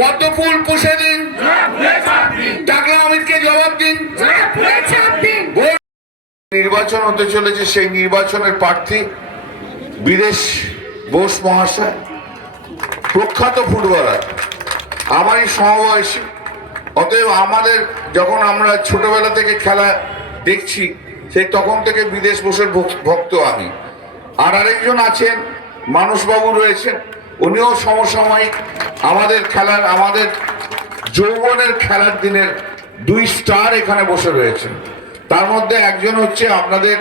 পদ্মফুল পুষে দিন, টাকলা আমিরকে জবাব দিন। নির্বাচন হতে চলেছে, সেই নির্বাচনের প্রার্থী বিদেশ বোস মহাশয়, প্রখ্যাত ফুটবলার, আমারই সমবয়সী। অতএব আমাদের যখন আমরা ছোটবেলা থেকে খেলা দেখছি, সেই তখন থেকে বিদেশ বোসের ভক্ত আমি। আর আরেকজন আছেন, মানসবাবু রয়েছেন, উনিও সমসাময়িক আমাদের খেলার, আমাদের যৌবনের খেলার দিনের 2 স্টার এখানে বসে রয়েছেন। তার মধ্যে একজন হচ্ছে আপনাদের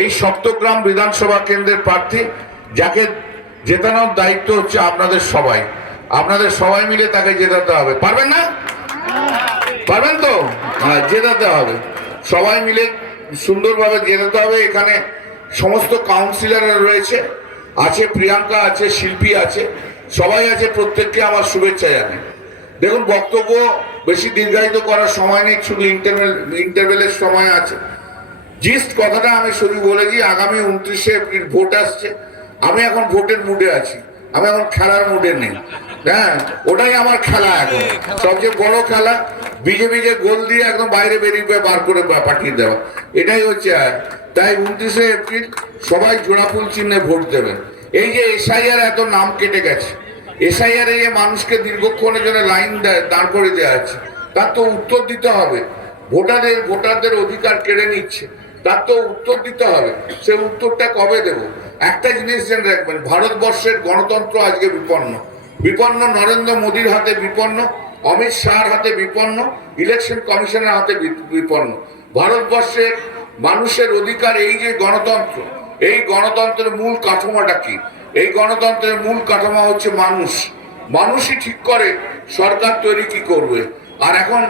এই সপ্তগ্রাম বিধানসভা কেন্দ্রের প্রার্থী, যাকে জেতানোর দায়িত্ব হচ্ছে আপনাদের সবাই। আপনাদের সবাই মিলে তাকে জেতাতে হবে। পারবেন না? পারবেন তো? হ্যাঁ, জেতাতে হবে, সবাই মিলে সুন্দরভাবে জেতাতে হবে। এখানে সমস্ত কাউন্সিলররা রয়েছে, আছে প্রিয়াঙ্কা আছে, শিল্পী আছে, সবাই আছে। প্রত্যেককে আমার শুভেচ্ছা জানাই। দেখুন, বক্তব্য বেশি দীর্ঘায়িত করার সময় নেই, শুধু ইন্টারভেলের সময় আছে। জিস্ট কথাটা আমি শুধু বলেছি, আগামী 29শে এপ্রিল ভোট আসছে। আমি এখন ভোটের মুডে আছি, আমি এখন খেলার মুডে নেই। হ্যাঁ, ওটাই আমার খেলা এখন, সবচেয়ে বড় খেলা। বিজেপিকে গোল দিয়ে একদম বাইরে বেরিয়ে বার করে পাঠিয়ে দেওয়া, এটাই হচ্ছে। তাই 29শে এপ্রিল সবাই জোড়াফুল চিহ্নে ভোট দেবেন। এই যে এসআইআর এত নাম কেটে গেছে, এসআইআর এই মানুষকে দীর্ঘক্ষণের জন্য লাইন দাঁড় করে দেওয়া আছে, তার তো উত্তর দিতে হবে। ভোটারদের অধিকার কেড়ে নিচ্ছে, তার তো উত্তর দিতে হবে। সে উত্তরটা কবে দেব? একটা জিনিস জেনে রাখবেন, ভারতবর্ষের গণতন্ত্র আজকে বিপন্ন নরেন্দ্র মোদীর হাতে বিপন্ন, অমিত শাহর হাতে বিপন্ন, ইলেকশন কমিশনের হাতে বিপন্ন। ভারতবর্ষের মানুষের অধিকার, এই যে গণতন্ত্র, এই গণতন্ত্রের মূল কাঠামোটা কি? এই গণতন্ত্রের মূল কাঠামো হচ্ছে মানুষ। মানুষই ঠিক করে সরকার তৈরি কি করবে। আর এখন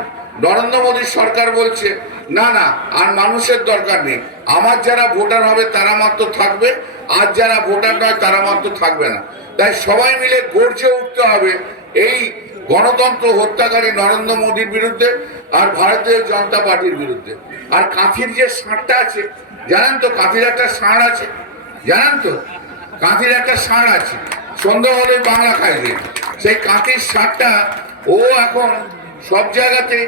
নরেন্দ্র মোদীর সরকার বলছে না না, আর মানুষের দরকার নেই, আমার যারা ভোটার হবে তারা মাত্র থাকবে, আর যারা ভোটার নয় তারা মাত্র থাকবে না। তাই সবাই মিলে গর্জে উঠতে হবে এই গণতন্ত্র হত্যাকারী নরেন্দ্র মোদীর বিরুদ্ধে আর ভারতীয় জনতা পার্টির বিরুদ্ধে। আর কাঁথির যে ষাঁড়টা আছে, জানেন তো? কাঁথির একটা ষাঁড় আছে, জানেন তো? কাঁথির একটা ষাঁড় আছে, সন্ধ্যা হলে বাংলা খায় যে, সেই কাঁথির ষাঁড়টা ও এখন সব জায়গাতে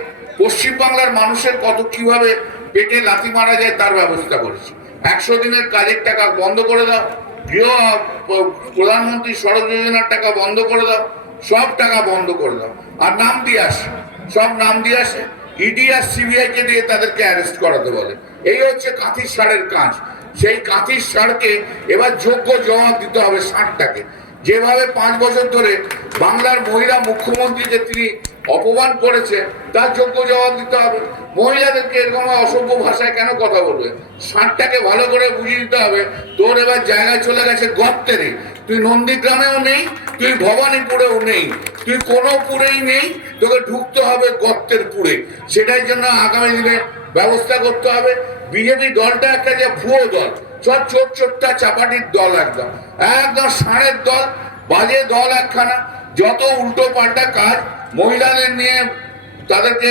পশ্চিমবাংলার মানুষের কত কিভাবে পেটে লাথি মারা যায় তার ব্যবস্থা করেছে। 100 দিনের কাজের টাকা বন্ধ করে দাও, গৃহ প্রধানমন্ত্রী সড়ক যোজনার টাকা বন্ধ করে দাও, সব টাকা বন্ধ করে দাও। আর নাম দিয়ে আসে, সব নাম দিয়ে আসে, ইডি আর সিবিআই কে দিয়ে তাদেরকে অ্যারেস্ট করাতে বলে। এই হচ্ছে কাঁথির ষাঁড়ের কাজ। সেই কাঁথির ষাঁড়কে এবার যোগ্য জবাব দিতে হবে। ষাঁড়টাকে যেভাবে 5 বছর ধরে বাংলার মহিলা মুখ্যমন্ত্রীকে তিনি অপমান করেছে, তার যোগ্য জবাব দিতে হবে। মহিলাদেরকে এরকম অসভ্য ভাষায় কেন কথা বলবে? ষাঁড়টাকে ভালো করে বুঝিয়ে দিতে হবে, তোর এবার জায়গায় চলে গেছে গর্তেরে। তুই নন্দীগ্রামেও নেই, তুই ভবানীপুরেও নেই, তুই কোনো পুরেই নেই, তোকে ঢুকতে হবে গর্তের পুরে। সেটার জন্য আগামী দিনে ব্যবস্থা করতে হবে। বিজেপি দলটা একটা যে ভুয়ো দল, সব চোরটা চাপাটির দল, একদম একদম ষাঁড়ের দল, বাজে দল একখানা। যত উল্টো পাল্টা কাজ, মহিলাদের নিয়ে, তাদেরকে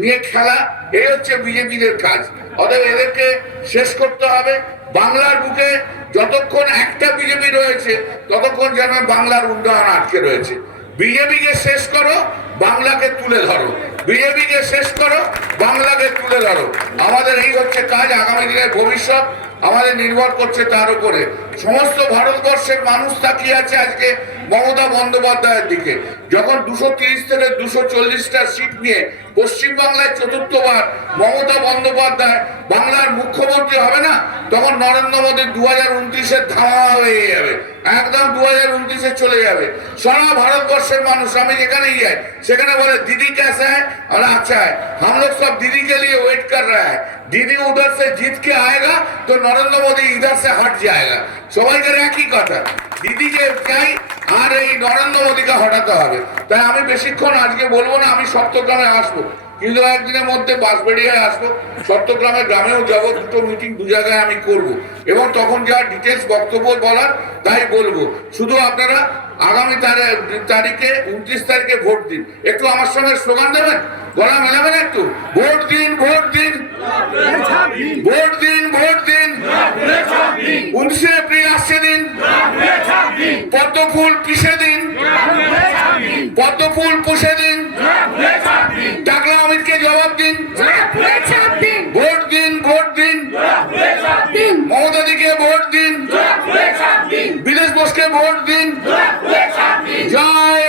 নিয়ে খেলা, এই হচ্ছে বিজেপিদের কাজ। অতএব এদেরকে শেষ করতে হবে। বাংলার বুকে যতক্ষণ একটা বিজেপি রয়েছে, ততক্ষণ যেন বাংলার উন্নয়ন আটকে রয়েছে। বিজেপিকে শেষ করো, বাংলাকে তুলে ধরো। বিজেপিকে শেষ করো, বাংলাকে তুলে ধরো। আমাদের এই হচ্ছে কাজ। আগামী দিনের ভবিষ্যৎ আমাদের নির্ভর করছে তার উপরে। সমস্ত ভারতবর্ষের মানুষ তাকিয়ে আছে আজকে মমতা বন্দ্যোপাধ্যায়ের দিকে। যখন 230 থেকে 240টা সিট নিয়ে পশ্চিমবাংলায় চতুর্থবার মমতা বন্দ্যোপাধ্যায় বাংলার মুখ্যমন্ত্রী হবে না, তখন নরেন্দ্র মোদী 2029-এর ধাওয়া হয়ে যাবে, একদম 2029-এ চলে যাবে। সারা ভারতবর্ষের মানুষ, আমি যেখানেই যাই সেখানে বলে दीदी कैसा है, और अच्छा है, हम लोग सब दीदी के लिए वेट कर रहा है। दीदी उधर से जीत के आएगा तो नरेंद्र मोदी इधर से हट जाएगा। সবাইকে একই কথা, দিদিকে চাই আর এই নরেন্দ্র মোদীকে হটাতে হবে। তাই আমি বেশিক্ষণ আজকে বলবো না, আমি সপ্তগ্রামে আসবো, কিন্তু একদিনের মধ্যে বাঁশবেড়িয়ায় আসবো, চট্টগ্রামের গ্রামেও যাবো, 2টো মিটিং 2 জায়গায় আমি করব, এবং তখন যা ডিটেলস বক্তব্য বলার তাই বলবো। শুধু আপনারা আগামী তারিখে 29 তারিখে ভোট দিন। একটু আমার সঙ্গে স্লোগান দেবেন, গলা মেলাবেন একটু, ভোট দিন, ভোট দিন, ভোট দিন, ভোট দিন। 29শে এপ্রিল আসছে দিন, পদ্মফুল পিষে দিন, পদ্ম ফুল পুষে দিন, টাকলা আমিরকে জবাব দিন, ভোট দিন, ভোট দিন, মমতাদিকে ভোট দিন, বিদেশ বোসকে ভোট দিন। জয়